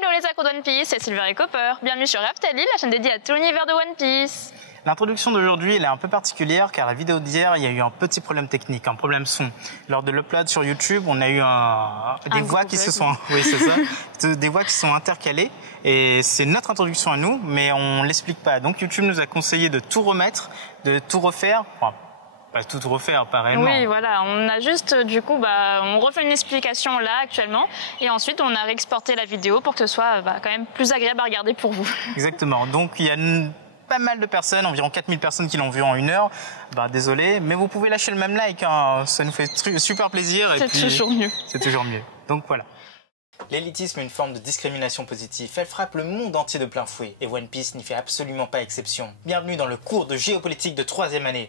Hello les accros de One Piece, c'est Silver et Copper. Bienvenue sur Raftalie, la chaîne dédiée à tout l'univers de One Piece. L'introduction d'aujourd'hui elle est un peu particulière car la vidéo d'hier il y a eu un petit problème technique, un problème son. Lors de l'upload sur YouTube, on a eu des voix qui se sont, oui c'est ça, des voix qui sont intercalées et c'est notre introduction à nous, mais on l'explique pas. Donc YouTube nous a conseillé de tout remettre, de tout refaire. Enfin, pas tout refaire, pas réellement. Oui, voilà, on a juste, du coup, on refait une explication là actuellement et ensuite on a réexporté la vidéo pour que ce soit quand même plus agréable à regarder pour vous. Exactement, donc il y a pas mal de personnes, environ 4000 personnes qui l'ont vu en 1 heure. Désolé, mais vous pouvez lâcher le même like, hein. Ça nous fait super plaisir. C'est toujours mieux. C'est toujours mieux, donc voilà. L'élitisme est une forme de discrimination positive, elle frappe le monde entier de plein fouet, et One Piece n'y fait absolument pas exception. Bienvenue dans le cours de géopolitique de 3e année,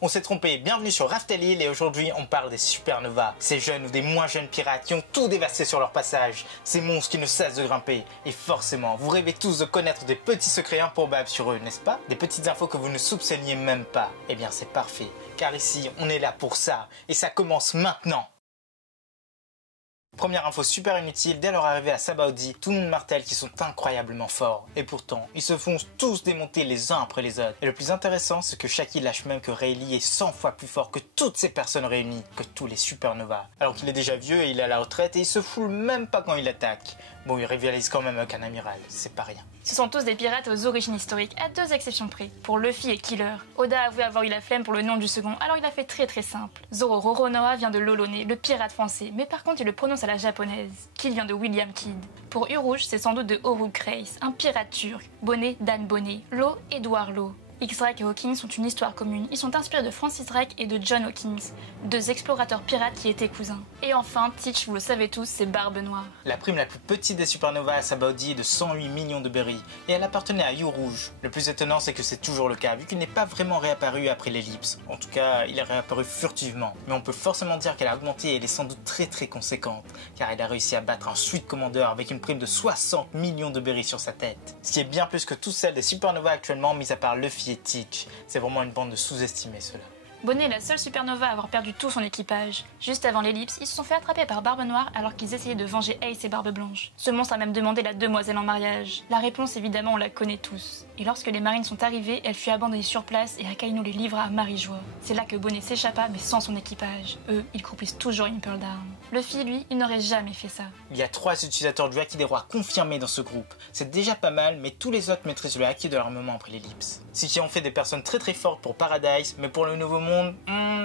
on s'est trompé, bienvenue sur Raftalie et aujourd'hui on parle des supernovas, ces jeunes ou des moins jeunes pirates qui ont tout dévasté sur leur passage, ces monstres qui ne cessent de grimper, et forcément, vous rêvez tous de connaître des petits secrets improbables sur eux, n'est-ce pas? Des petites infos que vous ne soupçonniez même pas, eh bien c'est parfait, car ici on est là pour ça, et ça commence maintenant. Première info super inutile, dès leur arrivée à Sabaody, tout le monde martèle qu'ils sont incroyablement forts. Et pourtant, ils se font tous démonter les uns après les autres. Et le plus intéressant, c'est que Shaki lâche même que Rayleigh est 100 fois plus fort que toutes ces personnes réunies, que tous les supernovas. Alors qu'il est déjà vieux et il est à la retraite et il se foule même pas quand il attaque. Bon, il rivalise quand même avec un amiral, c'est pas rien. Ce sont tous des pirates aux origines historiques, à 2 exceptions près, pour Luffy et Killer. Oda a avoué avoir eu la flemme pour le nom du second, alors il a fait très simple. Zoro Roronoa vient de Lolone, le pirate français, mais par contre il le prononce à la japonaise. Kill vient de William Kidd. Pour Urouge, c'est sans doute de Orug Kreis, un pirate turc. Bonnet, Dan Bonnet. Law, Edouard Law. X-Drake et Hawkins ont une histoire commune. Ils sont inspirés de Francis Drake et de John Hawkins, 2 explorateurs pirates qui étaient cousins. Et enfin, Teach, vous le savez tous, c'est Barbe Noire. La prime la plus petite des supernovas à Sabaody est de 108 millions de berries, et elle appartenait à Urouge. Le plus étonnant, c'est que c'est toujours le cas, vu qu'il n'est pas vraiment réapparu après l'ellipse. En tout cas, il est réapparu furtivement. Mais on peut forcément dire qu'elle a augmenté et elle est sans doute très conséquente, car elle a réussi à battre un Sweet Commander avec une prime de 60 millions de berries sur sa tête. Ce qui est bien plus que toutes celles des supernovas actuellement, mis à part Luffy et Teach. C'est vraiment une bande de sous-estimés ceux-là. Bonnet est la seule supernova à avoir perdu tout son équipage. Juste avant l'ellipse, ils se sont fait attraper par Barbe Noire alors qu'ils essayaient de venger Ace et Barbe Blanche. Ce monstre a même demandé la demoiselle en mariage. La réponse évidemment on la connaît tous. Et lorsque les marines sont arrivées, elle fut abandonnée sur place et Akainu les livra à Marie-Joie. C'est là que Bonnet s'échappa mais sans son équipage. Eux, ils croupissent toujours une Pearl Down. Luffy, lui, il n'aurait jamais fait ça. Il y a 3 utilisateurs du Haki des Rois confirmés dans ce groupe. C'est déjà pas mal, mais tous les autres maîtrisent le Haki de l'armement après l'ellipse. Ce qui en fait des personnes très fortes pour Paradise, mais pour le Nouveau Monde,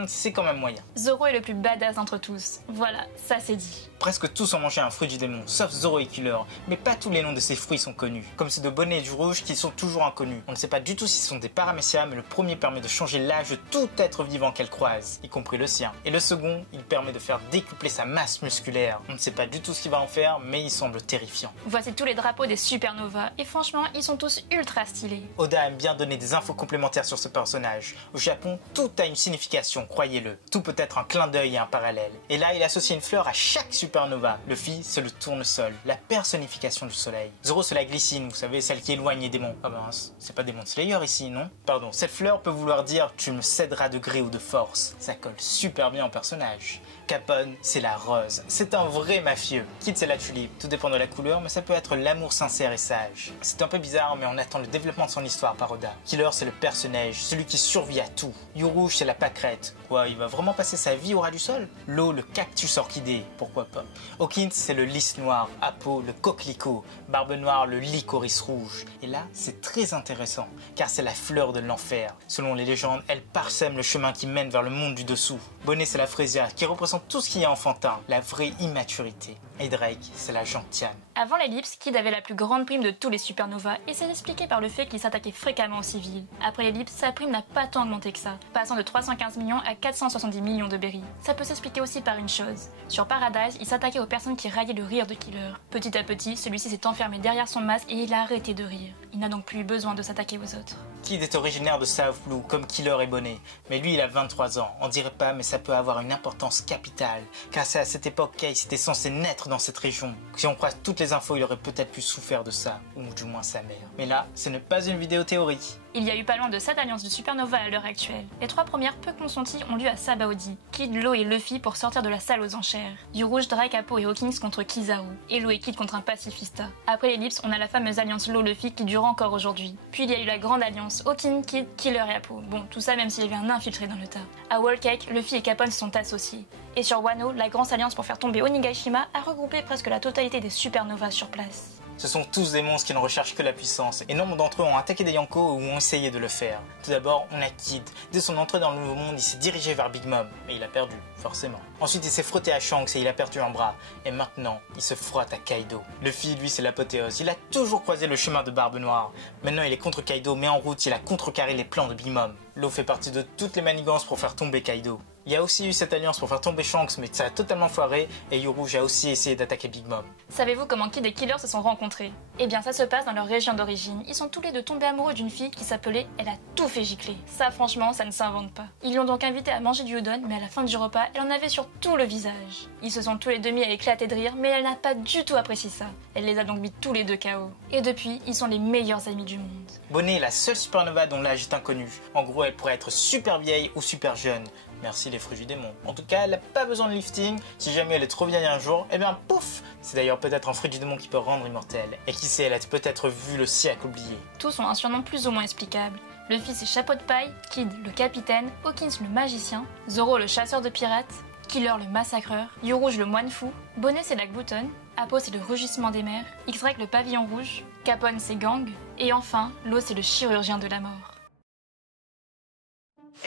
c'est quand même moyen. Zoro est le plus badass d'entre tous. Voilà, ça c'est dit. Presque tous ont mangé un fruit du démon, sauf Zoro et Killer, mais pas tous les noms de ces fruits sont connus. Comme ceux de Bonnet et du Rouge qui sont toujours inconnus. On ne sait pas du tout si ce sont des paramécias, mais le premier permet de changer l'âge de tout être vivant qu'elle croise, y compris le sien. Et le second, il permet de faire décupler sa masse musculaire. On ne sait pas du tout ce qu'il va en faire, mais il semble terrifiant. Voici tous les drapeaux des supernovas, et franchement, ils sont tous ultra stylés. Oda aime bien donner des infos complémentaires sur ce personnage. Au Japon, tout a une signification, croyez-le. Tout peut être un clin d'œil et un parallèle. Et là, il associe une fleur à chaque supernova. Luffy, c'est le tournesol, la personnification du soleil. Zoro, c'est la glycine, vous savez, celle qui éloigne les démons. Ah mince, c'est pas Demon Slayer ici, non? Pardon, cette fleur peut vouloir dire tu me céderas de gré ou de force. Ça colle super bien au personnage. Capone, c'est la rose. C'est un vrai mafieux. Kid, c'est la tulipe. Tout dépend de la couleur, mais ça peut être l'amour sincère et sage. C'est un peu bizarre, mais on attend le développement de son histoire par Oda. Killer, c'est le personnage, celui qui survit à tout. Urouge, c'est la pâquerette. Quoi, il va vraiment passer sa vie au ras du sol? L'eau, le cactus orchidée, pourquoi pas. Hawkins, c'est le lys noir. Apo, le coquelicot. Barbe Noire, le licorice rouge. Et là, c'est très intéressant, car c'est la fleur de l'enfer. Selon les légendes, elle parsème le chemin qui mène vers le monde du dessous. Bonnet, c'est la fraisière, qui représente tout ce qui est enfantin, la vraie immaturité. Et Drake, c'est la gentiane. Avant l'ellipse, Kid avait la plus grande prime de tous les supernovas et c'est expliqué par le fait qu'il s'attaquait fréquemment aux civils. Après l'ellipse, sa prime n'a pas tant augmenté que ça, passant de 315 millions à 470 millions de berries. Ça peut s'expliquer aussi par une chose. Sur Paradise, il s'attaquait aux personnes qui raillaient le rire de Killer. Petit à petit, celui-ci s'est enfermé derrière son masque et il a arrêté de rire. Il n'a donc plus eu besoin de s'attaquer aux autres. Kid est originaire de South Blue, comme Killer et Bonnet, mais lui il a 23 ans. On dirait pas, mais ça peut avoir une importance capitale, car c'est à cette époque qu'Ace était censé naître dans cette région. Si on croise toutes les infos, il aurait peut-être pu souffrir de ça, ou du moins sa mère. Mais là, ce n'est pas une vidéo théorie. Il y a eu pas loin de 7 alliances de supernova à l'heure actuelle. Les 3 premières peu consenties ont lieu à Sabaody, Kid, Law et Luffy pour sortir de la salle aux enchères. Du rouge, Drake, Apo et Hawkins contre Kizaru, et Law et Kid contre un pacifista. Après l'ellipse, on a la fameuse alliance Law-Luffy qui dure encore aujourd'hui. Puis il y a eu la grande alliance Hawkins, Kid, Killer et Apo. Bon, tout ça même s'il y avait un infiltré dans le tas. À Whole Cake, Luffy et Capone se sont associés. Et sur Wano, la grande alliance pour faire tomber Onigashima a regroupé presque la totalité des supernovas sur place. Ce sont tous des monstres qui ne recherchent que la puissance, et nombre d'entre eux ont attaqué des Yonko ou ont essayé de le faire. Tout d'abord, on a Kid. Dès son entrée dans le Nouveau Monde, il s'est dirigé vers Big Mom, mais il a perdu, forcément. Ensuite, il s'est frotté à Shanks et il a perdu un bras. Et maintenant, il se frotte à Kaido. Luffy, lui, c'est l'apothéose. Il a toujours croisé le chemin de Barbe Noire. Maintenant, il est contre Kaido, mais en route, il a contrecarré les plans de Big Mom. Law fait partie de toutes les manigances pour faire tomber Kaido. Il y a aussi eu cette alliance pour faire tomber Shanks, mais ça a totalement foiré, et Yorouge a aussi essayé d'attaquer Big Mom. Savez-vous comment Kid et Killer se sont rencontrés? Eh bien, ça se passe dans leur région d'origine. Ils sont tous les deux tombés amoureux d'une fille qui s'appelait Elle a tout fait gicler. Ça, franchement, ça ne s'invente pas. Ils l'ont donc invité à manger du udon, mais à la fin du repas, elle en avait sur tout le visage. Ils se sont tous les deux mis à éclater de rire, mais elle n'a pas du tout apprécié ça. Elle les a donc mis tous les deux KO. Et depuis, ils sont les meilleurs amis du monde. Bonnet est la seule supernova dont l'âge est inconnu. En gros, elle pourrait être super vieille ou super jeune. Merci les fruits du démon. En tout cas, elle n'a pas besoin de lifting. Si jamais elle est trop vieille un jour, eh bien pouf! C'est d'ailleurs peut-être un fruit du démon qui peut rendre immortelle. Et qui sait, elle a peut-être vu le siècle oublié. Tous ont un surnom plus ou moins explicable. Luffy c'est Chapeau de paille, Kid le capitaine, Hawkins le magicien, Zoro le chasseur de pirates, Killer le massacreur, Yorouge le moine fou, Bonnet c'est la gloutonne, Apo c'est le rugissement des mers, X-Drake le pavillon rouge, Capone c'est Gang, et enfin, Law c'est le chirurgien de la mort.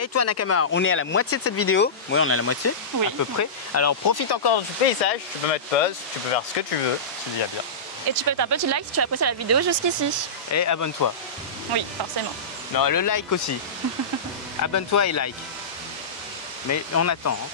Et toi Nakama, on est à la moitié de cette vidéo. Oui, on est à la moitié, oui. À peu près. Alors profite encore du paysage, tu peux mettre pause, tu peux faire ce que tu veux, c'est déjà bien. Et tu peux mettre un petit like si tu as apprécié la vidéo jusqu'ici. Et abonne-toi. Oui, forcément. Non, le like aussi. Abonne-toi et like. Mais on attend. Hein.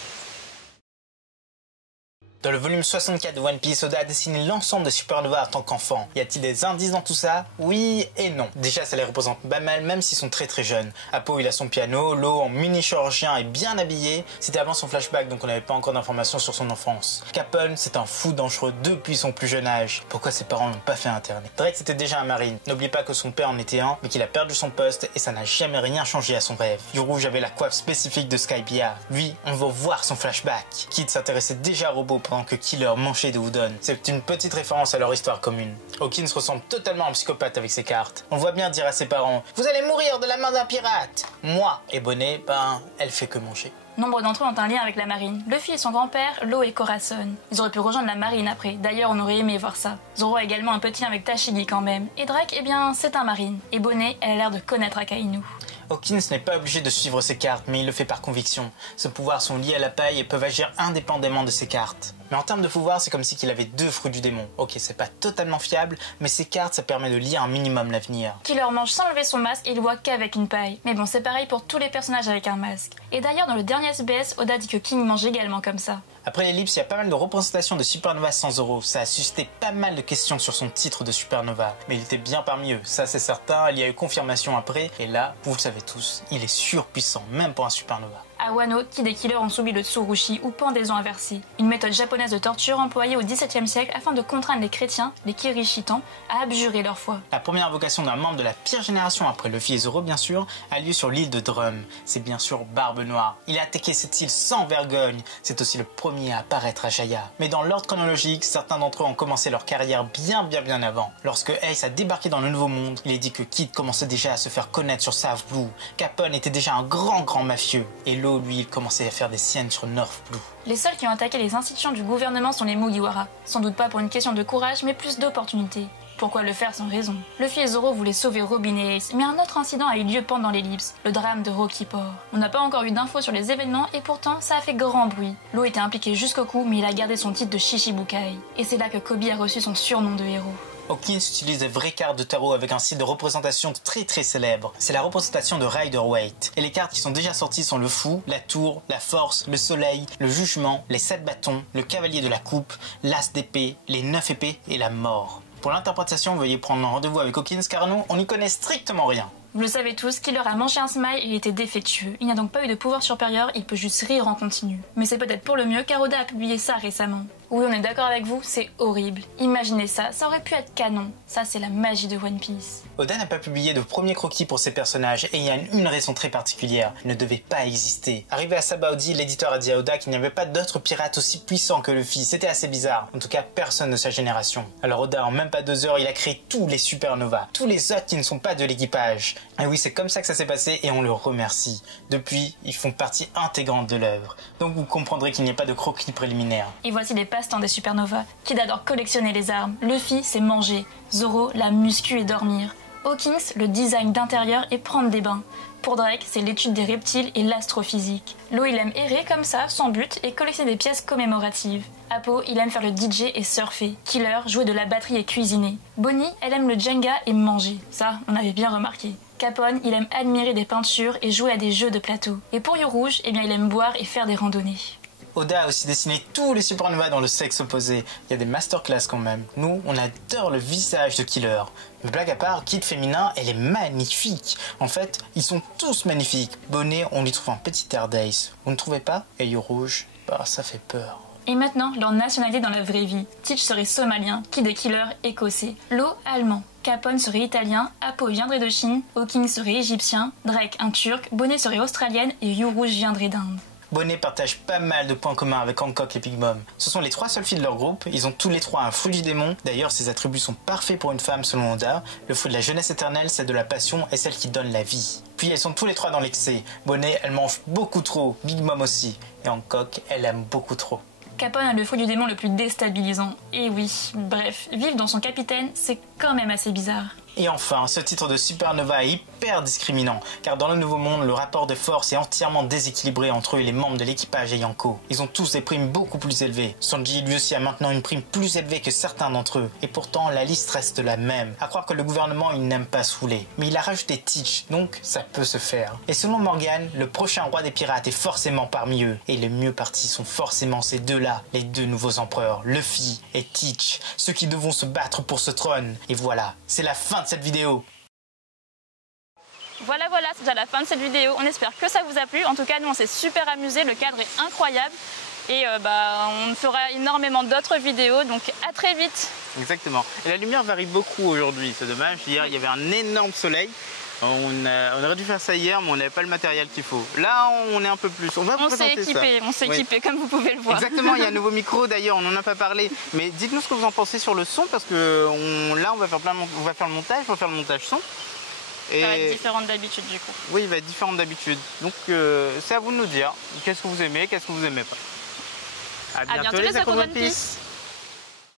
Dans le volume 64 de One Piece, Oda a dessiné l'ensemble de Supernova en tant qu'enfant. Y a-t-il des indices dans tout ça? Oui et non. Déjà, ça les représente pas mal, même s'ils sont très jeunes. Apo, il a son piano, Law en mini chirurgien est bien habillé. C'était avant son flashback, donc on n'avait pas encore d'informations sur son enfance. Capone, c'est un fou dangereux depuis son plus jeune âge. Pourquoi ses parents l'ont pas fait interner? Drake, c'était déjà un marine. N'oublie pas que son père en était un, mais qu'il a perdu son poste et ça n'a jamais rien changé à son rêve. Yorouge avait la coiffe spécifique de Skypiea. Lui, on va voir son flashback. Kid s'intéressait déjà aux robots pendant que Killer mangeait des udon. C'est une petite référence à leur histoire commune. Hawkins ressemble totalement à un psychopathe avec ses cartes. On voit bien dire à ses parents « Vous allez mourir de la main d'un pirate !» Moi et Bonnet, ben, elle fait que manger. Nombre d'entre eux ont un lien avec la marine. Luffy et son grand-père, Law et Corazon. Ils auraient pu rejoindre la marine après, d'ailleurs on aurait aimé voir ça. Zoro a également un petit lien avec Tashigi quand même. Et Drake, eh bien, c'est un marine. Et Bonnet, elle a l'air de connaître Akainu. Hawkins n'est pas obligé de suivre ses cartes, mais il le fait par conviction. Ses pouvoirs sont liés à la paille et peuvent agir indépendamment de ses cartes. Mais en termes de pouvoir, c'est comme si qu'il avait deux fruits du démon. Ok, c'est pas totalement fiable, mais ses cartes, ça permet de lire un minimum l'avenir. Killer mange sans lever son masque et il voit qu'avec une paille. Mais bon, c'est pareil pour tous les personnages avec un masque. Et d'ailleurs, dans le dernier SBS, Oda dit que King mange également comme ça. Après l'ellipse, il y a pas mal de représentations de Supernova sans Zoro. Ça a suscité pas mal de questions sur son titre de Supernova. Mais il était bien parmi eux, ça c'est certain. Il y a eu confirmation après. Et là, vous le savez tous, il est surpuissant, même pour un Supernova. À Wano, Kid et Killer ont subi le tsurushi ou pendaison inversée, une méthode japonaise de torture employée au XVIIe siècle afin de contraindre les chrétiens, les Kirishitans, à abjurer leur foi. La première invocation d'un membre de la pire génération après Luffy et Zoro bien sûr, a lieu sur l'île de Drum. C'est bien sûr Barbe Noire. Il a attaqué cette île sans vergogne. C'est aussi le premier à apparaître à Jaya. Mais dans l'ordre chronologique, certains d'entre eux ont commencé leur carrière bien avant. Lorsque Ace a débarqué dans le Nouveau Monde, il est dit que Kid commençait déjà à se faire connaître sur South Blue. Capone était déjà un grand mafieux. Et Law, lui, il commençait à faire des siennes sur North Blue. Les seuls qui ont attaqué les institutions du gouvernement sont les Mugiwara. Sans doute pas pour une question de courage, mais plus d'opportunité. Pourquoi le faire sans raison? Luffy et Zoro voulaient sauver Robin et Ace, mais un autre incident a eu lieu pendant l'ellipse, le drame de Rocky Port. On n'a pas encore eu d'infos sur les événements et pourtant ça a fait grand bruit. Law était impliqué jusqu'au cou, mais il a gardé son titre de Shishibukai. Et c'est là que Kobe a reçu son surnom de héros. Hawkins utilise des vraies cartes de tarot avec un style de représentation très célèbre. C'est la représentation de Rider-Waite. Et les cartes qui sont déjà sorties sont le fou, la tour, la force, le soleil, le jugement, les 7 bâtons, le cavalier de la coupe, l'as d'épée, les 9 épées et la mort. Pour l'interprétation, veuillez prendre un rendez-vous avec Hawkins car nous, on n'y connaît strictement rien. Vous le savez tous, Killer a mangé un smile et il était défectueux. Il n'a donc pas eu de pouvoir supérieur, il peut juste rire en continu. Mais c'est peut-être pour le mieux car Oda a publié ça récemment. Oui, on est d'accord avec vous, c'est horrible. Imaginez ça, ça aurait pu être canon. Ça, c'est la magie de One Piece. Oda n'a pas publié de premier croquis pour ses personnages et il y a une raison très particulière. Ils ne devaient pas exister. Arrivé à Sabaody, l'éditeur a dit à Oda qu'il n'y avait pas d'autres pirates aussi puissants que Luffy. C'était assez bizarre. En tout cas, personne de sa génération. Alors Oda, en même pas 2 heures, il a créé tous les supernovas. Tous les autres qui ne sont pas de l'équipage. Et oui, c'est comme ça que ça s'est passé et on le remercie. Depuis, ils font partie intégrante de l'œuvre. Donc vous comprendrez qu'il n'y a pas de croquis préliminaire. Et voici les passe-temps des supernovas. Kid adore collectionner les armes. Luffy, c'est manger. Zoro, la muscu et dormir. Hawkins, le design d'intérieur et prendre des bains. Pour Drake, c'est l'étude des reptiles et l'astrophysique. Lo, il aime errer comme ça, sans but, et collectionner des pièces commémoratives. Apo, il aime faire le DJ et surfer. Killer, jouer de la batterie et cuisiner. Bonnie, elle aime le Jenga et manger. Ça, on avait bien remarqué. Capone, il aime admirer des peintures et jouer à des jeux de plateau. Et pour Rouge, eh bien, il aime boire et faire des randonnées. Oda a aussi dessiné tous les supernovas dans le sexe opposé. Il y a des masterclass quand même. Nous, on adore le visage de Killer. Mais blague à part, Kid féminin, elle est magnifique. En fait, ils sont tous magnifiques. Bonnet, on lui trouve un petit air d'Ace. Vous ne trouvez pas? Et Rouge, bah ça fait peur. Et maintenant, leur nationalité dans la vraie vie. Teach serait somalien, Kid et Killer écossais, Lo allemand, Capone serait italien, Apo viendrait de Chine, Hawking serait égyptien, Drake un turc, Bonnet serait australienne et Rouge viendrait d'Inde. Bonnet partage pas mal de points communs avec Hancock et Big Mom. Ce sont les 3 seules filles de leur groupe, ils ont tous les 3 un fruit du démon. D'ailleurs, ces attributs sont parfaits pour une femme selon Oda. Le fruit de la jeunesse éternelle, c'est de la passion et celle qui donne la vie. Puis elles sont tous les 3 dans l'excès. Bonnet, elle mange beaucoup trop, Big Mom aussi. Et Hancock, elle aime beaucoup trop. Capone a le fruit du démon le plus déstabilisant. Et oui, bref, vivre dans son capitaine, c'est quand même assez bizarre. Et enfin, ce titre de supernova est hyper discriminant, car dans le Nouveau Monde, le rapport de force est entièrement déséquilibré entre eux et les membres de l'équipage et Yonko. Ils ont tous des primes beaucoup plus élevées. Sanji lui aussi a maintenant une prime plus élevée que certains d'entre eux, et pourtant la liste reste la même. À croire que le gouvernement il n'aime pas saouler. Mais il a rajouté Teach, donc ça peut se faire. Et selon Morgan, le prochain roi des pirates est forcément parmi eux, et les mieux partis sont forcément ces deux-là, les 2 nouveaux empereurs, Luffy et Teach, ceux qui devront se battre pour ce trône. Et voilà, c'est la fin de cette vidéo. Voilà, c'est déjà la fin de cette vidéo. On espère que ça vous a plu. En tout cas, nous, on s'est super amusé. Le cadre est incroyable. Et on fera énormément d'autres vidéos. Donc, à très vite. Exactement. Et la lumière varie beaucoup aujourd'hui. C'est dommage. Hier, il y avait un énorme soleil. On aurait dû faire ça hier, mais on n'avait pas le matériel qu'il faut. Là, on est un peu plus. On s'est équipé, comme vous pouvez le voir. Exactement, il y a un nouveau micro d'ailleurs, on n'en a pas parlé. Mais dites-nous ce que vous en pensez sur le son, parce que là, on va faire le montage, on va faire le montage son. Et... ça va être différent d'habitude du coup. Oui, il va être différent d'habitude. Donc, c'est à vous de nous dire qu'est-ce que vous aimez, qu'est-ce que vous n'aimez pas. À bientôt les One Piece.